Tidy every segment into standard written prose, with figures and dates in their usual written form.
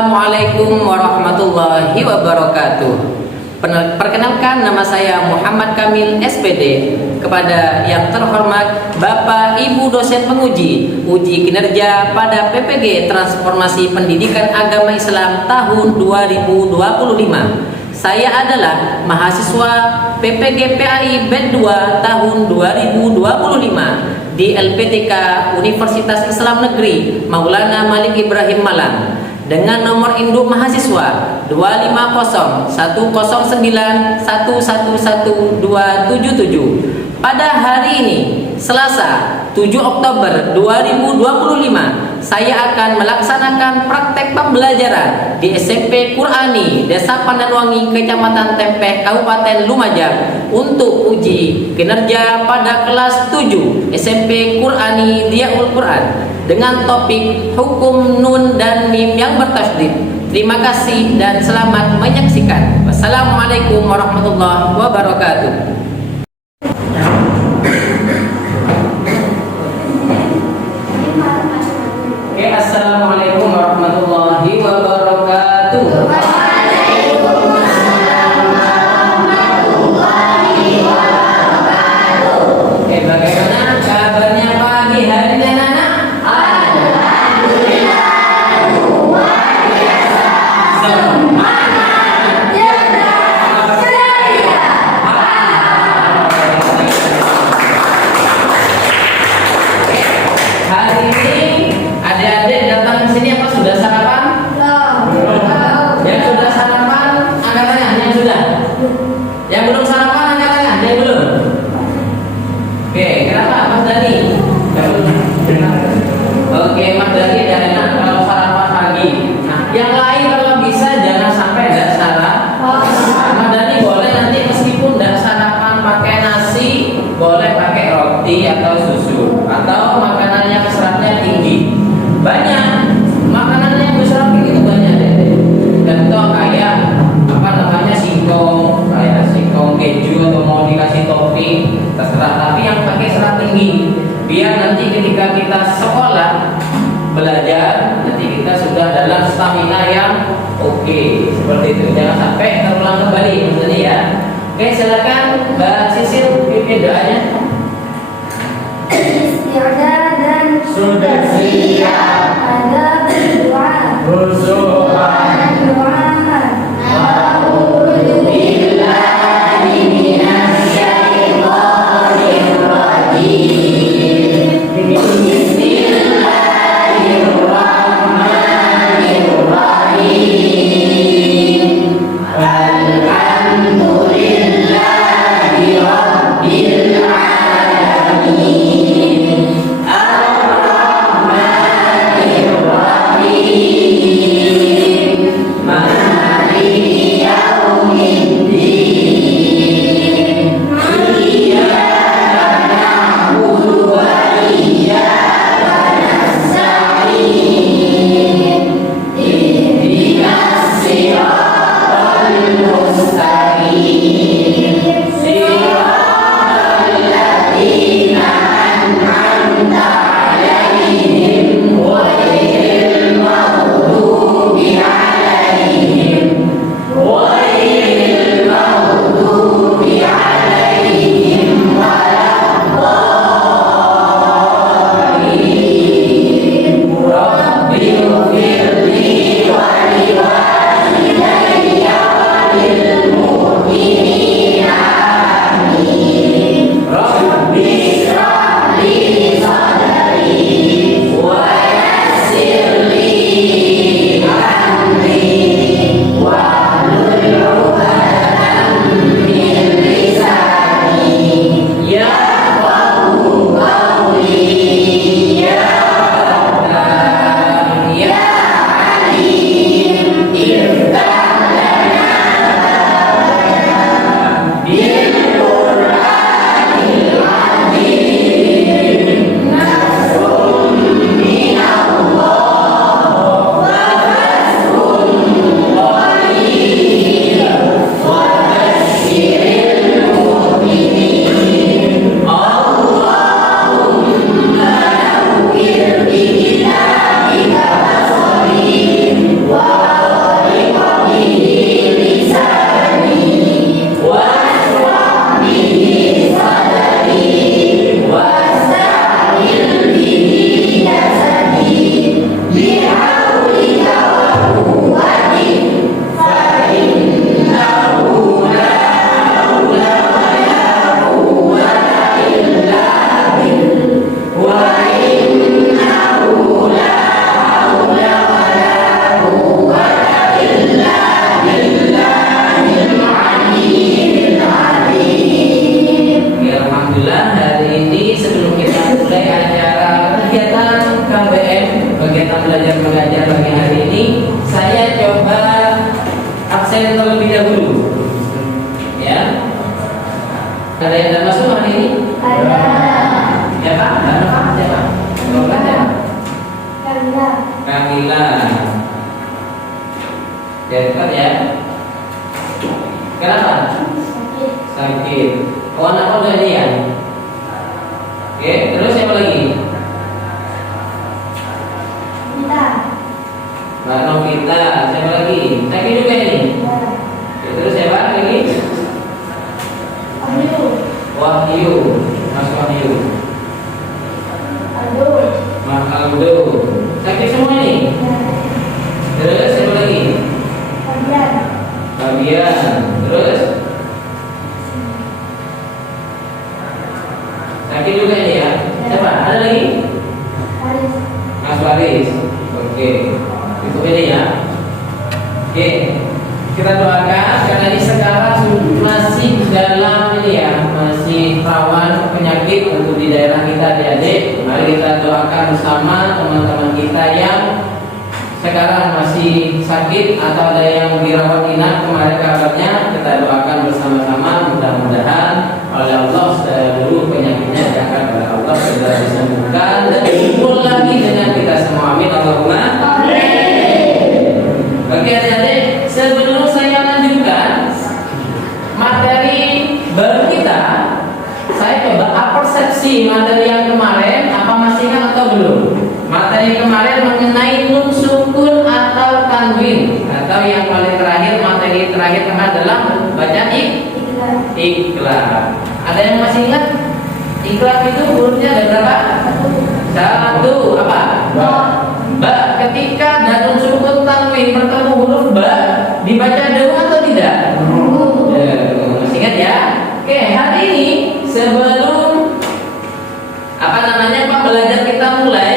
Assalamualaikum warahmatullahi wabarakatuh. Perkenalkan, nama saya Muhammad Kamil SPD. Kepada yang terhormat Bapak Ibu dosen penguji uji kinerja pada PPG Transformasi Pendidikan Agama Islam tahun 2025. Saya adalah mahasiswa PPG PAI Batch 2 tahun 2025 di LPTK Universitas Islam Negeri Maulana Malik Ibrahim Malang dengan nomor induk mahasiswa 2501091111277. Pada hari ini, Selasa 7 Oktober 2025, saya akan melaksanakan praktek pembelajaran di SMP Qur'ani Desa Pandanwangi, Kecamatan Tempeh, Kabupaten Lumajang untuk uji kinerja pada kelas 7 SMP Qur'ani Diyaul Quran dengan topik hukum nun dan mim yang bertasydid. Terima kasih dan selamat menyaksikan. Wassalamualaikum warahmatullahi wabarakatuh. Oke, assalamualaikum warahmatullahi wabarakatuh. Oke, bagaimana kabarnya pagi hari ini, anak-anak? Yang belum sarapan angkat tangan, yang belum. Oke, kenapa Mas Dani? Oke, Mas Dani dan enak kalau sarapan pagi. Nah, yang lain kalau bisa jangan sampai tidak sarapan. Mas Dani boleh nanti meskipun tidak sarapan pakai nasi, boleh pakai roti atau susu atau makanan yang seratnya tinggi. Banyak makanan yang berserat tinggi itu banyak deh. Contoh kayak singkong, kayak singkong keju atau mau dikasih topping terserah, tapi yang pakai serat tinggi biar nanti ketika kita sekolah belajar nanti kita sudah dalam stamina yang oke. Seperti itu, jangan sampai terulang kembali maksudnya ya. Oke, silakan Mbak Sisil pimpin doanya. Isti'dadan sudah siap, ada berdoa bersoal doa. Alhamdulillah Ada yang tidak masuk hari ini? Ada. Siapa? Siapa? Kamila. Kamila. Cepat ya. Kenapa? Sakit. Sakit. Oh, anak udah dia. Oke, terus siapa lagi? Kita. Mbak Novita. Siapa lagi? Sakit juga ini. Ya. Oke, terus siapa lagi? Ayu. Wahyu. Mas Wahyu. Aldo. Mas Aldo. Sakit semua ini. Ya. Terus siapa lagi? Fabian. Fabian. Terus sakit juga ini ya. Siapa? Ada lagi? Haris. Mas Waris. Oke. Itu ini ya. Oke. Kita doakan karena ini sekarang masih dalam ini ya, masih rawan penyakit untuk di daerah kita adik-adik. Mari kita doakan bersama teman-teman kita yang sekarang masih sakit atau ada yang dirawat inap kemarin kabarnya. Kita doakan bersama-sama mudah-mudahan oleh Allah dulu penyakitnya diangkat oleh Allah, segera disembuhkan dan kumpul lagi dengan kita semua. Amin Allahumma. Oke adik-adik, sebelum saya lanjutkan materi baru kita, saya coba persepsi materi yang kemarin, apa masih ingat atau belum? Materi kemarin mengenai nun sukun atau tanwin, atau yang paling terakhir, materi terakhir kemarin adalah baca iklan. Ada yang masih ingat? Iklan itu hurufnya ada berapa? Satu. Apa? Ba. Ketika nun sukun tanwin bertemu huruf ba, dibaca dua atau tidak? Masih ingat ya? Oke, hari ini sebelum pembelajaran kita mulai,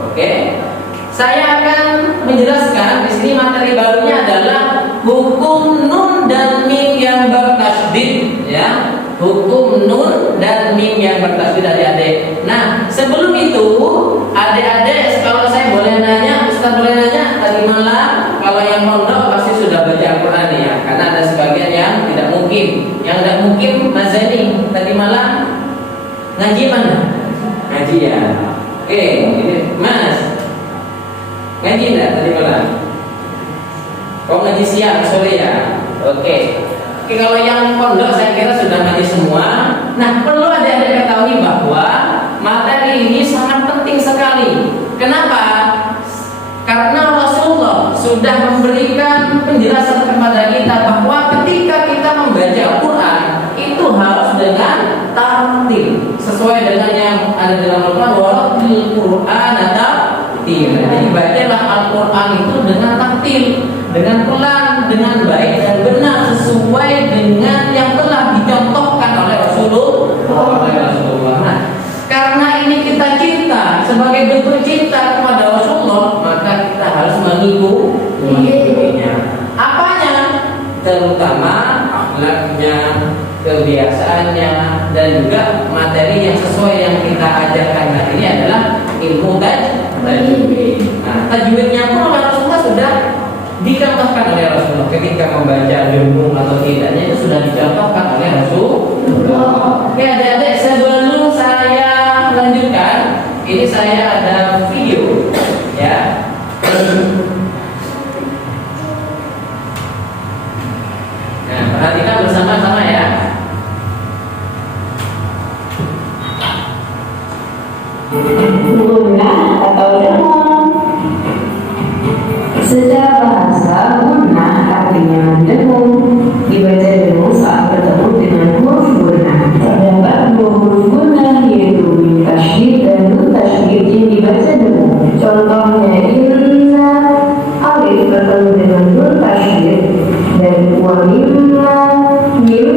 oke, saya akan menjelaskan di sini materi barunya adalah hukum nun dan mim yang bertasydid, ya. Hukum nun dan mim yang bertasydid adik-adik. Nah, sebelum itu adik-adik, kalau saya boleh nanya, Ustaz boleh nanya, tadi malam kalau yang mondok pasti sudah baca Al-Quran ya, karena ada sebagian yang tidak mungkin. Yang tidak mungkin Mas Zani tadi malam ngaji mana? Ngaji ya. Oke, ini Mas ngaji enggak tadi malam? Oh, ngaji siang sore ya. Oke. Oke, kalau yang pondok saya kira sudah ngaji semua. Nah, perlu adik-adik ketahui bahwa materi ini sangat penting sekali. Kenapa? Karena Rasulullah sudah memberikan penjelasan kepada kita bahwa ketika kita membaca Al-Quran itu harus dengan tartil, sesuai dengan yang ada dalam Al-Quran, waratil Quran atau tartil. Jadi bacalah Al-Quran itu dengan tartil, dengan pelan, dengan baik dan benar sesuai dengan yang telah dicontohkan oleh Rasulullah. Nah, karena ini kita cinta, sebagai bentuk cinta kepada Rasulullah, maka kita harus mengikutinya. Apanya? Terutama akhlaknya, kebiasaannya, dan juga materi yang sesuai yang kita ajarkan hari ini adalah ilmu tajwid. Nah, tajwidnya pun oleh Rasulullah sudah dicontohkan oleh Rasulullah ketika membaca jumhur atau tidaknya itu sudah dicontohkan oleh Rasulullah. Oke adik-adik, sebelum saya lanjutkan, ini saya ada video ya. Nah, perhatikan bersama-sama ya. Gunnah atau dengung. Secara bahasa, gunnah artinya dengung. Dibaca dengung saat bertemu dengan huruf gunnah. Terdapat dua huruf gunnah, yaitu mim tasydid dan nun tasydid yang dibaca dengung. Contohnya inna, alif bertemu dengan nun tasydid, dan wa mimma, mim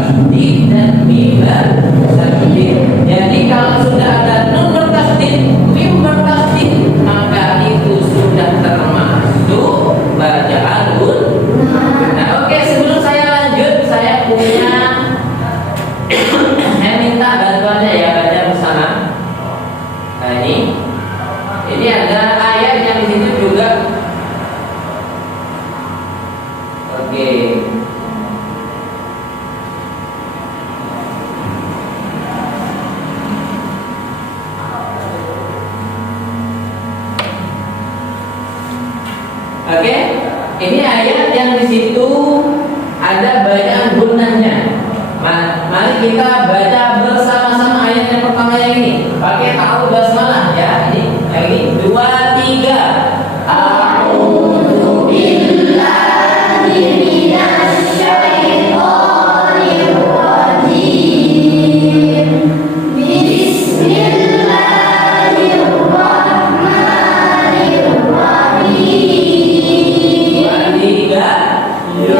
bertasydid dan mim bertasydid. Jadi kalau sudah ada nun bertasydid, mim bertasydid, maka itu sudah termasuk bacaan gunnah. Nah, oke, sebelum saya lanjut, saya punya saya minta bantuannya ya, baca bersama. Nah, ini ada ayat yang di situ juga. Oke. Oke, ini ayat yang di situ ada bacaan gunnahnya. Mari kita baca bersama-sama ayat yang pertama yang ini. Pakai ta'awudz basmalah ya. Ini 2 3. A'udzu billahi minasy syaithanir rajim. Bismillahirrahmanirrahim. 2 3. Ya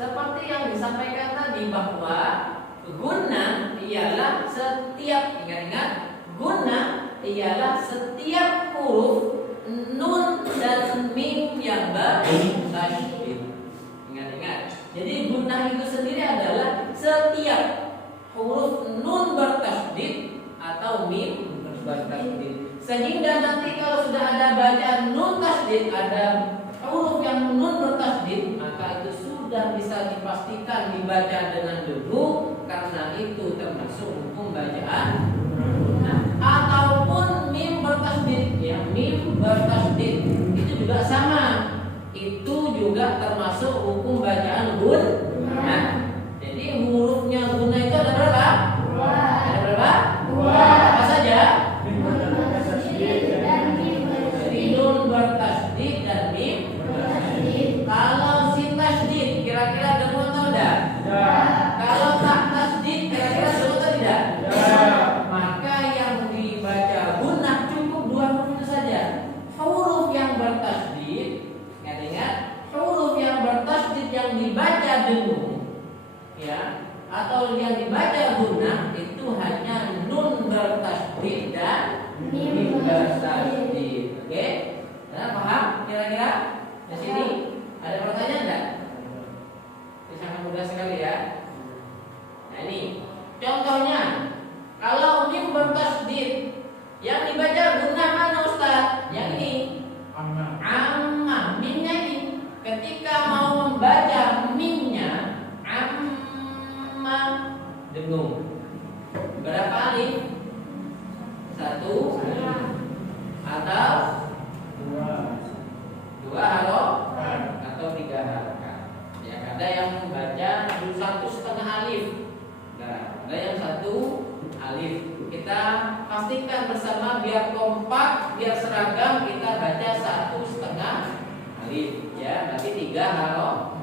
Seperti yang disampaikan tadi bahwa guna ialah setiap, ingat-ingat, guna ialah setiap huruf nun dan mim yang bertasydid. Ingat-ingat. Jadi guna itu sendiri adalah setiap huruf nun bertasydid atau mim bertasydid. Sehingga nanti kalau sudah ada bacaan nun tasydid, ada huruf yang nun bertasydid, maka itu sudah bisa dipastikan dibaca dengan dulu, karena itu termasuk hukum bacaan. Nah, ataupun mim bertasydid, ya mim bertasydid itu juga sama, itu juga termasuk hukum bacaan gun. Nah, jadi hurufnya guna itu ada berapa? Ada berapa? Apa saja? Jadi nun bertasydid dan mim. Kalau si tasydid kira-kira demu atau tidak? Kalau tak tasydid kira-kira demu atau tidak? Maka yang dibaca gunah cukup dua huruf itu saja. Huruf yang bertasydid, ingat-ingat, huruf yang bertasydid yang dibaca demu, ya, atau yang dibaca gunah itu hanya nun bertasydid dan mim bertasydid. Oke? Nah, paham kira-kira? Di sini ada pertanyaan enggak? Ini sangat mudah sekali ya. Nah ini contohnya, kalau mim bertasydid yang dibaca guna mana Ustaz? Yang ini amma. Mimnya ini ketika mau membaca mimnya amma dengung. Berapa alif? Satu atau dua huruf atau tiga harokat. Ya, ada yang membaca 1,5 alif. Nah, ada yang 1 alif. Kita pastikan bersama biar kompak, biar seragam, kita baca 1,5 alif. Ya, berarti 3 huruf.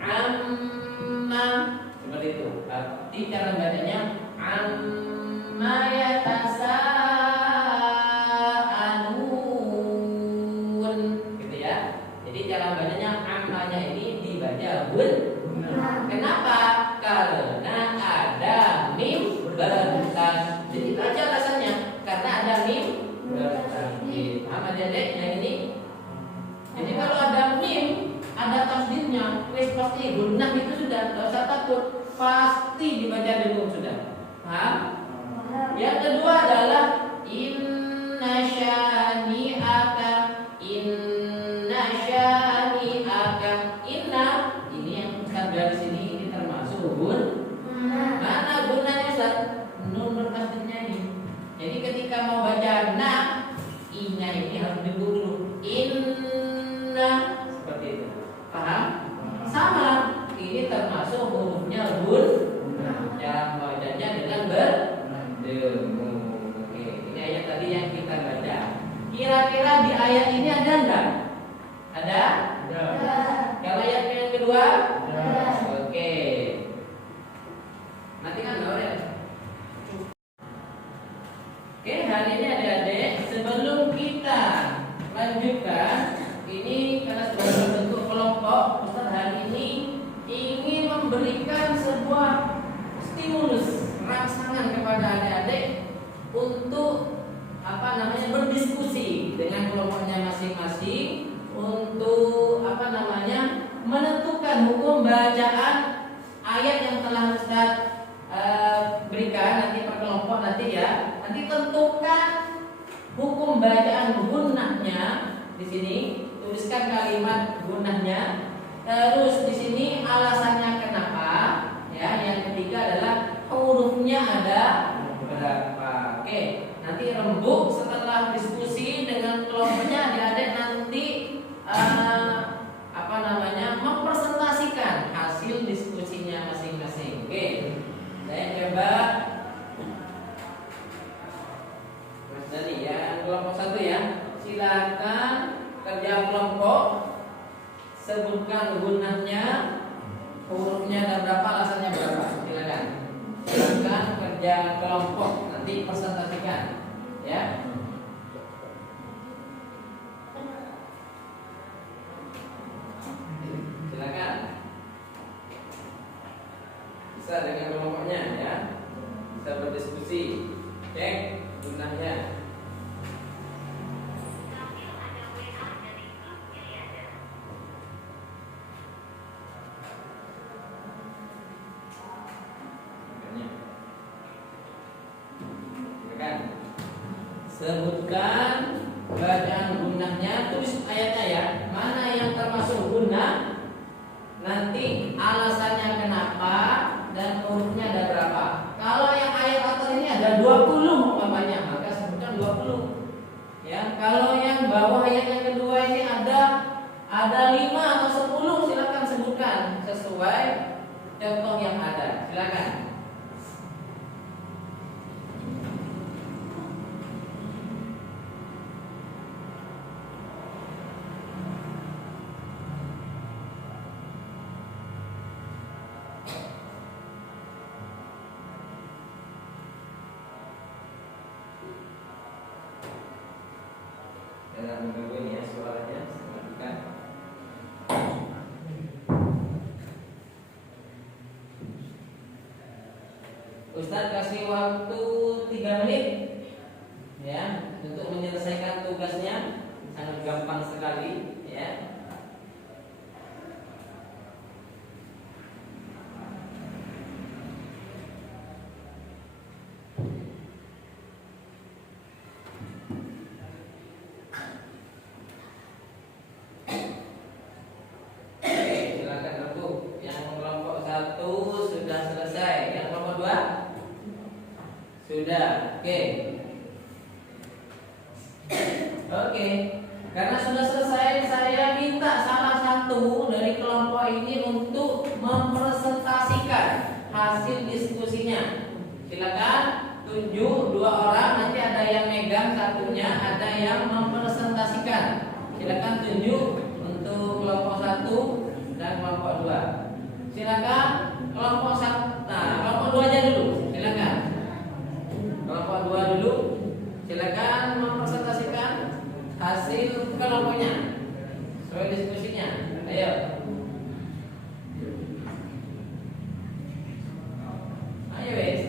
Amma seperti itu. Berarti cara bacanya amma yatasaalun. Gitu ya. Jadi cara bacanya ammanya ini dibaca gun. Kenapa? Karena ada mim bertasydid. Jadi itu aja alasannya. Karena ada mim bertasydid. Paham adik-adik yang ini? Jadi kalau ada mim, ada tasydidnya, pasti gunah itu sudah, tidak usah takut, pasti dibaca dulu sudah. Paham? Yang kedua adalah inna syani'aka. Inna syani'aka. Inna ini yang Ustaz garis ini termasuk gun. Mana gunanya Ustaz? Nun bertasydidnya ini. Jadi ketika mau baca na, i-nya ini harus dulu dulu. Inna seperti itu. Paham? Sama. Ini termasuk hurufnya gun. Cara bacanya dengan berdemu. Oke, ini ayat tadi yang kita baca. Kira-kira di ayat ini ada enggak? Ada? Kalau ayat yang kedua? Oke. Nanti kan ya. Oke, hari ini adik-adik, sebelum kita lanjutkan, ini karena sudah berbentuk kelompok, Ustaz hari ini ingin memberikan sebuah stimulus, rangsangan kepada adik-adik untuk berdiskusi dengan kelompoknya masing-masing untuk menentukan hukum bacaan ayat yang telah Ustaz berikan nanti per kelompok nanti ya. Nanti tentukan hukum bacaan gunahnya di sini, tuliskan kalimat gunahnya. Terus di sini alasannya kenapa? Ya, yang ketiga adalah hurufnya ada berapa. Oke, nanti rembuk setelah diskusi dengan kelompoknya adik-adik nanti mempresentasikan hasil diskusinya masing-masing. Oke, saya coba Mas Dani ya, kelompok 1 ya. Silakan kerja kelompok, sebutkan gunanya, hurufnya dan berapa, alasannya berapa. Silakan kerja kelompok, nanti presentasikan ya. Silakan. bisa dengan kelompoknya ya, bisa berdiskusi, cek gunanya. Sebutkan bacaan gunahnya, tulis ayatnya ya. Mana yang termasuk gunah, nanti alasannya kenapa, dan hurufnya ada berapa. Kalau yang ayat atas ini ada 20 umpamanya, maka sebutkan 20. Ya, kalau yang bawah ayat yang kedua ini ada 5 atau 10, silakan sebutkan sesuai contoh yang ada. Silakan. Jangan mengganggu ini ya suaranya, matikan. Ustadz kasih waktu 3 menit ya untuk menyelesaikan tugasnya, sangat gampang sekali ya. Sudah, oke. Oke, karena sudah selesai, saya minta salah satu dari kelompok ini untuk mempresentasikan hasil diskusinya. Silakan tunjuk 2 orang, nanti ada yang megang satunya, ada yang mempresentasikan. Silakan tunjuk untuk kelompok 1 dan kelompok 2. Silakan kelompok 1, kelompok 2 aja dulu. Silakan. Kelompok 2 dulu, silakan mempresentasikan hasil kelompoknya sesuai diskusinya. Ayo. Ayo wes.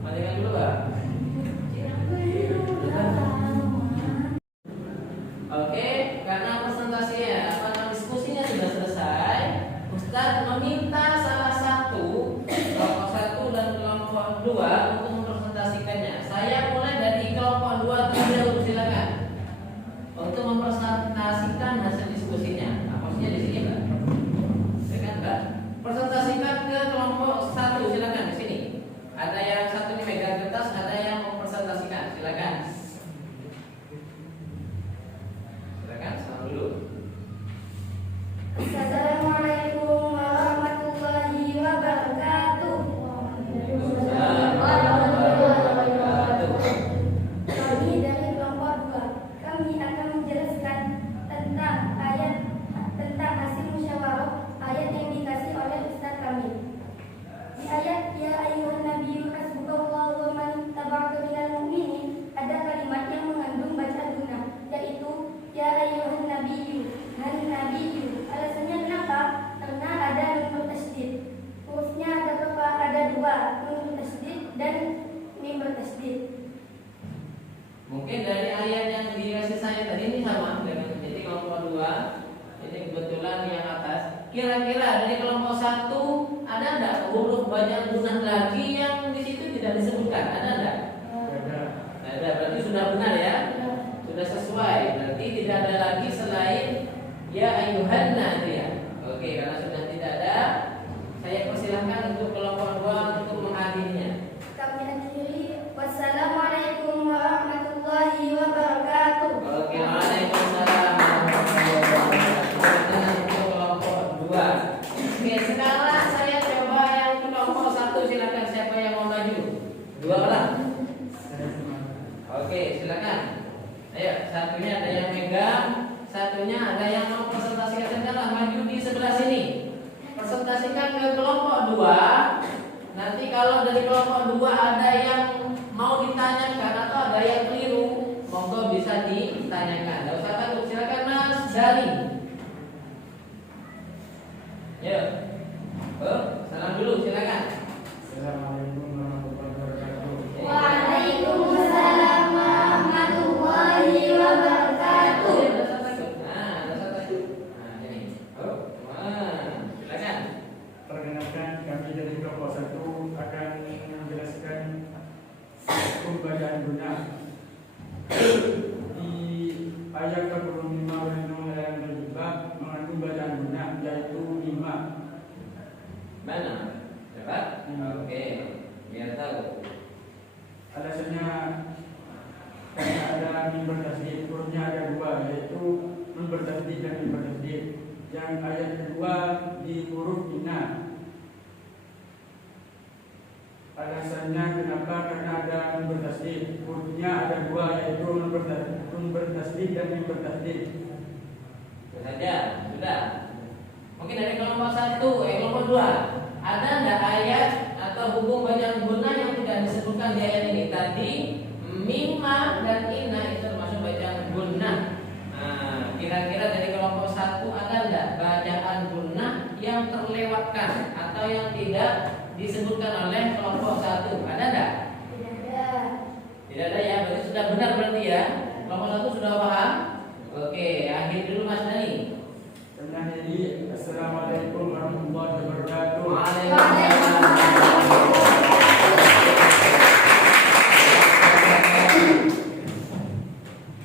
Matikan dulu Pak. Oke, karena presentasinya diskusinya sudah selesai, Ustadz meminta salah satu kelompok 1 dan kelompok 2 untuk mempresentasikannya. Saya mulai dari kelompok 2 terlebih silakan untuk mempresentasikan hasil diskusinya. Maksudnya di sini Mbak, silakan Mbak. Presentasikan ke kelompok 1 silakan di sini. Ada yang satu ini megang kertas, ada yang mempresentasikan. Silakan. Silakan, salam dulu. Assalamualaikum warahmatullahi wabarakatuh. Kami dari kelompok 2, kami akan menjelaskan tentang hasil musyawarah ayat yang dikasih oleh Ustaz kami. Di ayat ya ayyuhan nabiyyu hasbukallahu wa man taba'aka minal mu'minin ada kalimat yang mengandung bacaan guna, yaitu ya ayyuhan nabiyyu, hai nabiyyu. Alasannya kenapa? Karena ada nun tasdid. Hurufnya ada berapa? Ada 2, nun tasdid dan mim bertasdid. Mungkin dari ayat yang dikasih saya tadi ini sama dengan jadi kelompok 2. Ini kebetulan yang atas. Kira-kira dari kelompok 1 ada enggak huruf bacaan gunah lagi yang di situ tidak disebutkan? Ada enggak? Ada. Berarti sudah benar ya? Sudah sesuai. Berarti tidak ada lagi selain ya ayyuhan itu ya. Oke, karena sudah tidak ada, saya persilahkan untuk kelompok 2 untuk menghadirinya. Kami akhiri. Wassalamualaikum warahmatullahi wabarakatuh. Oke, waalaikumsalam warahmatullahi wabarakatuh. Untuk kelompok 2. Oke, sekarang saya coba yang kelompok 1. Silakan, siapa yang mau maju? 2 orang. Oke, silakan. Ayo, satunya ada yang megang, satunya ada yang mau presentasikan. Sekarang maju di sebelah sini. Presentasikan ke kelompok 2. Nanti kalau dari kelompok 2 ada yang mau ditanyakan atau ada yang keliru, monggo bisa ditanyakan. Tidak usah takut. Silakan Mas. Dali. Ya. Salam dulu, silakan. Assalamualaikum warahmatullahi wabarakatuh. Waalaikumsalam warahmatullahi wabarakatuh. Silakan. Perkenalkan, kami dari kelompok 1 akan menjelaskan pembacaan guna. Di ayat 25 Undang-Undang yang terjebak mengandung bacaan guna yaitu 5. Mana? Dapat? Oke, biar tahu. Alasannya karena ada mimbar tasdid, hurufnya ada 2 yaitu mimbar tasdid dan mimbar tasdid. Yang ayat kedua di huruf ina. Alasannya kenapa? Karena ada mimbar tasdid, hurufnya ada 2 yaitu mimbar tasdid dan mimbar tasdid. Itu saja, sudah. Mungkin dari kelompok 1, kelompok 2, ada enggak ayat atau hukum bacaan guna yang tidak disebutkan di ayat ini? Tadi mimma dan inna itu termasuk bacaan guna. Nah, kira-kira dari kelompok 1 ada enggak bacaan guna yang terlewatkan atau yang tidak disebutkan oleh kelompok 1? Ada enggak? Tidak ada ya, berarti sudah benar berarti ya. Kelompok 1 sudah paham? Oke, akhir dulu Mas Dani. Kemudian jadi Assalamualaikum warahmatullahi wabarakatuh.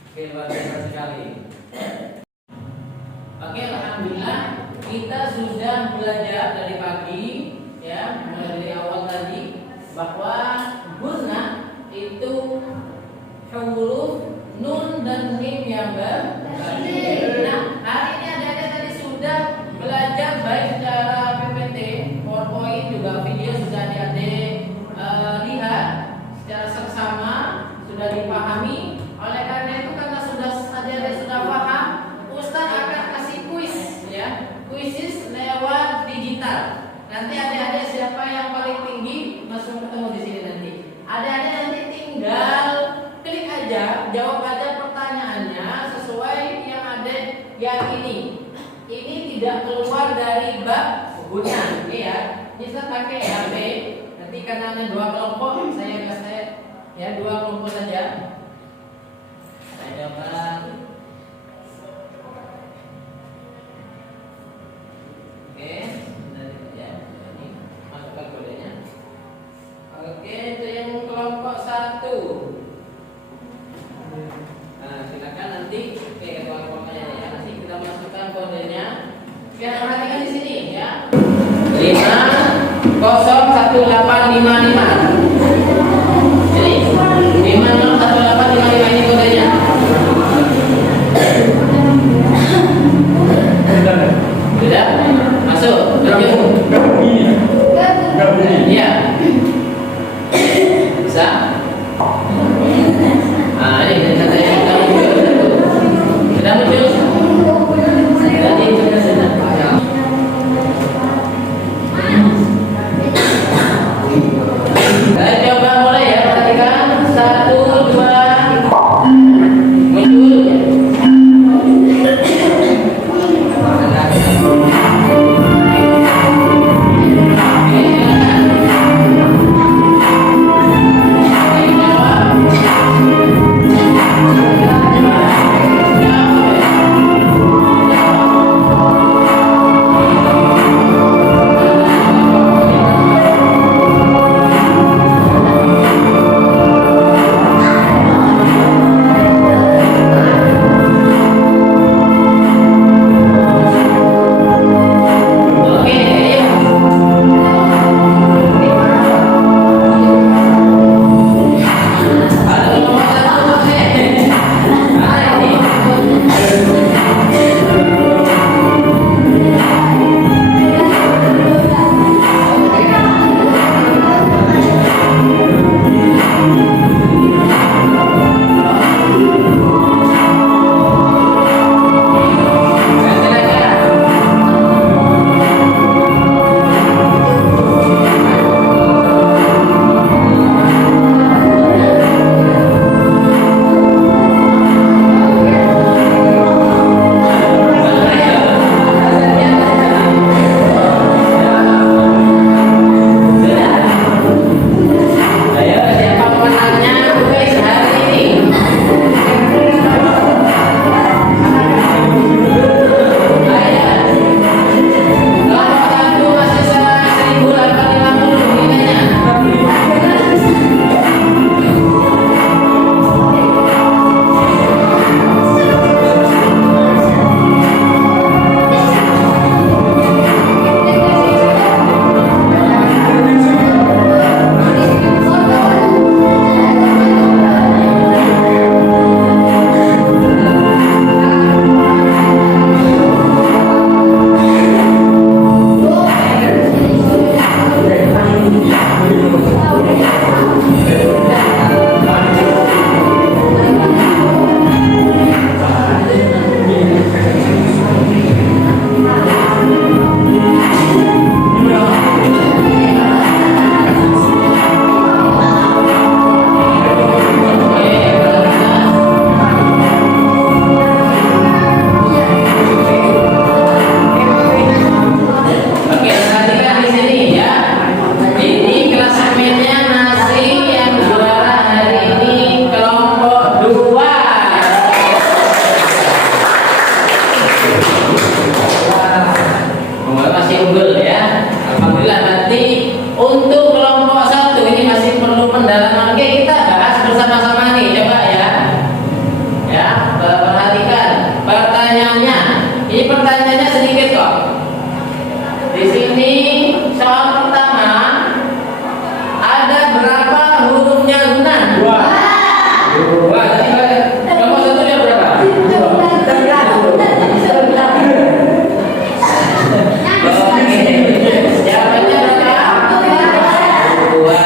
Oke, luar biasa sekali. Oke, alhamdulillah kita sudah belajar dari pagi ya, mulai dari awal tadi bahwa guna itu huruf nun dan mim yang berbeda. Nah, hari ini adik-adik tadi sudah belajar baik secara PPT, PowerPoint juga video sudah adik-adik lihat secara seksama, sudah dipahami. Oleh karena itu karena sudah adik-adik sudah paham, Ustaz akan kasih kuis ya, kuisis lewat digital. Nanti adik-adik siapa yang paling tinggi langsung ketemu di sini nanti. Adik-adik nanti tinggal klik aja, jawab aja pertanyaannya sesuai yang ada yang ini. Ini tidak keluar dari bab guna, ini ya. Bisa pakai HP. Nanti karena ada 2 kelompok, saya ya 2 kelompok saja. Saya jawab. Oke, sebentar ya. Ini masukkan kodenya. Oke, itu yang kelompok 1. Nah, silakan nanti kelompoknya ya. Nanti kita masukkan kodenya. Oke, perhatikan di sini ya. 501855. Jadi 501855 ini kodenya. pertanyaannya sedikit kok. Di sini soal pertama ada berapa hurufnya guna? Dua. Nomor satunya berapa? Oke. Jawabannya berapa? Dua.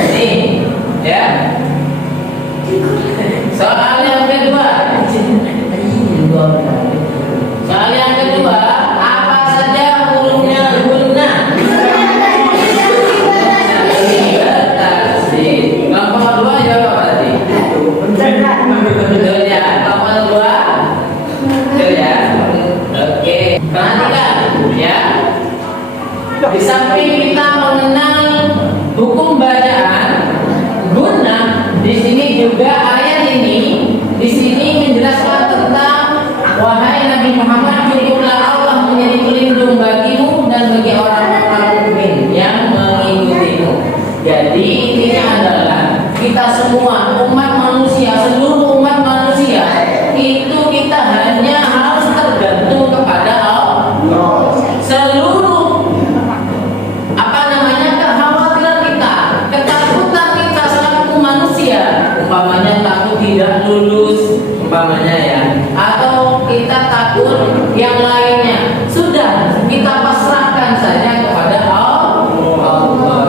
Nih, ya. Soal yang kedua. Soal yang kedua, apa saja hurufnya guna? Bertasdid. Kelompok kedua jawab apa tadi? Betul ya. Kelompok kedua. Betul ya. Oke. Perhatikan ya. Di samping kita mengenal hukum bacaan, guna di sini juga ayat ini di sini menjelaskan tentang wahai Nabi Muhammad, cukuplah Allah menjadi pelindung bagimu dan bagi orang-orang mukmin yang mengikutimu. Jadi intinya adalah kita semua umat manusia, seluruh umat manusia itu kita hanya harus tergantung kepada Allah. Seluruh kekhawatiran kita, ketakutan kita selaku manusia, umpamanya takut tidak lulus, umpamanya ya, atau kita takut yang lainnya, sudah kita pasrahkan saja kepada Allah.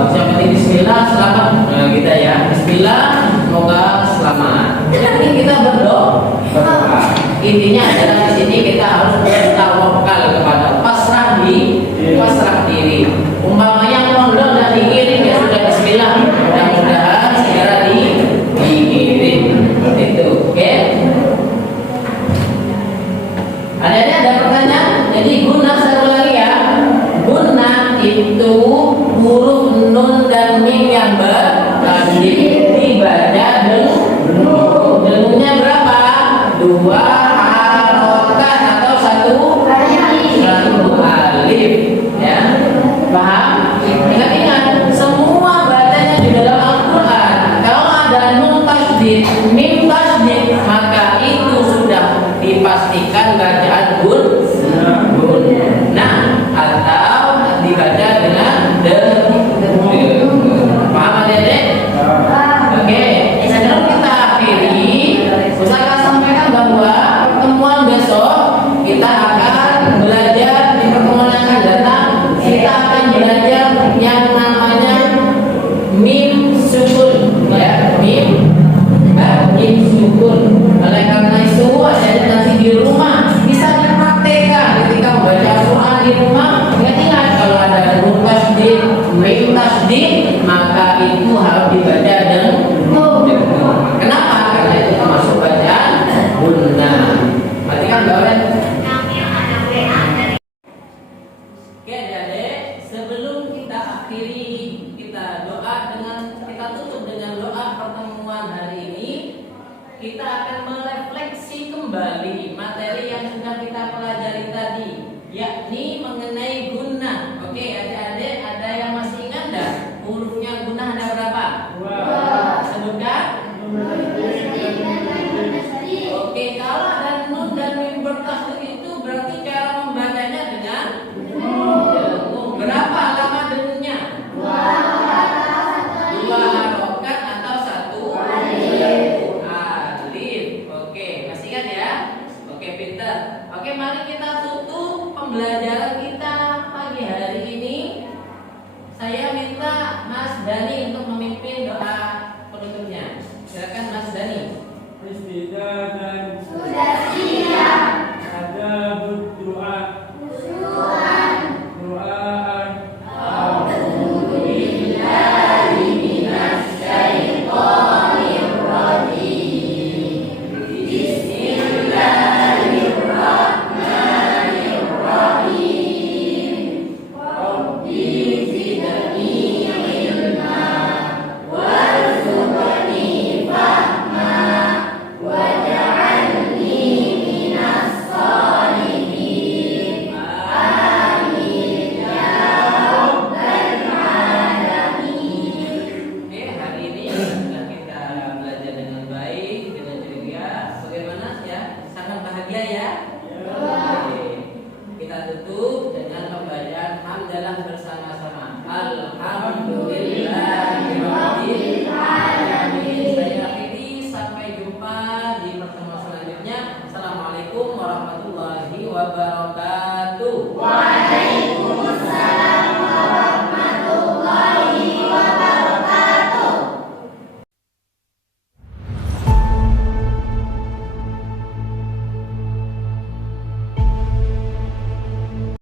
Seperti Bismillah selamat kita ya, Bismillah semoga selamat. Jadi kita berdoa. Intinya adalah di sini kita harus bertawakal kepada pasrah diri. Umpamanya mondok dan dikirim ya sudah Bismillah, mudah-mudahan segera dikirim. Itu, oke? Ada pertanyaan? Jadi guna saya ulangi ya. Guna itu huruf nun dan mim yang bertasdid dibaca dengunnya berapa? Dua harokat atau satu alif ya. Paham? Ingat-ingat semua bacanya di dalam Al-Quran. Kalau ada nun tasdid, mim tasdid, maka itu sudah dipastikan bacaan gun. Nah, atau dibaca dengan paham adik-adik? Oke, sebelum kita akhiri, saya sampaikan bahwa pertemuan besok kita akan belajar di pertemuan yang akan datang. Kita akan belajar yang namanya mim sukun, ya, mim sukun. Oleh karena itu, ada nanti di rumah bisa dipraktekkan ketika membaca Al-Quran di rumah. Ingat kalau ada nun tasdid, mim tasdid, maka itu harus dibaca dengan kenapa? Karena itu termasuk bacaan guna. Perhatikan bahwa oke adik, sebelum kita akhiri, kita tutup dengan doa pertemuan hari ini. Kita akan merefleksi kembali materi yang sudah kita pelajari tadi, yakni mengenai guna. Oke adik-adik, ada yang masih ingat enggak? Hurufnya guna ada berapa? Sebutkan. Oke, kalau ada nun dan mim bertasdid itu berarti cara membacanya dengan berapa lama dengunnya? Dua harokat atau satu alif. Oke, masih ingat ya? jumpa di pertemuan selanjutnya. Assalamualaikum warahmatullahi wabarakatuh.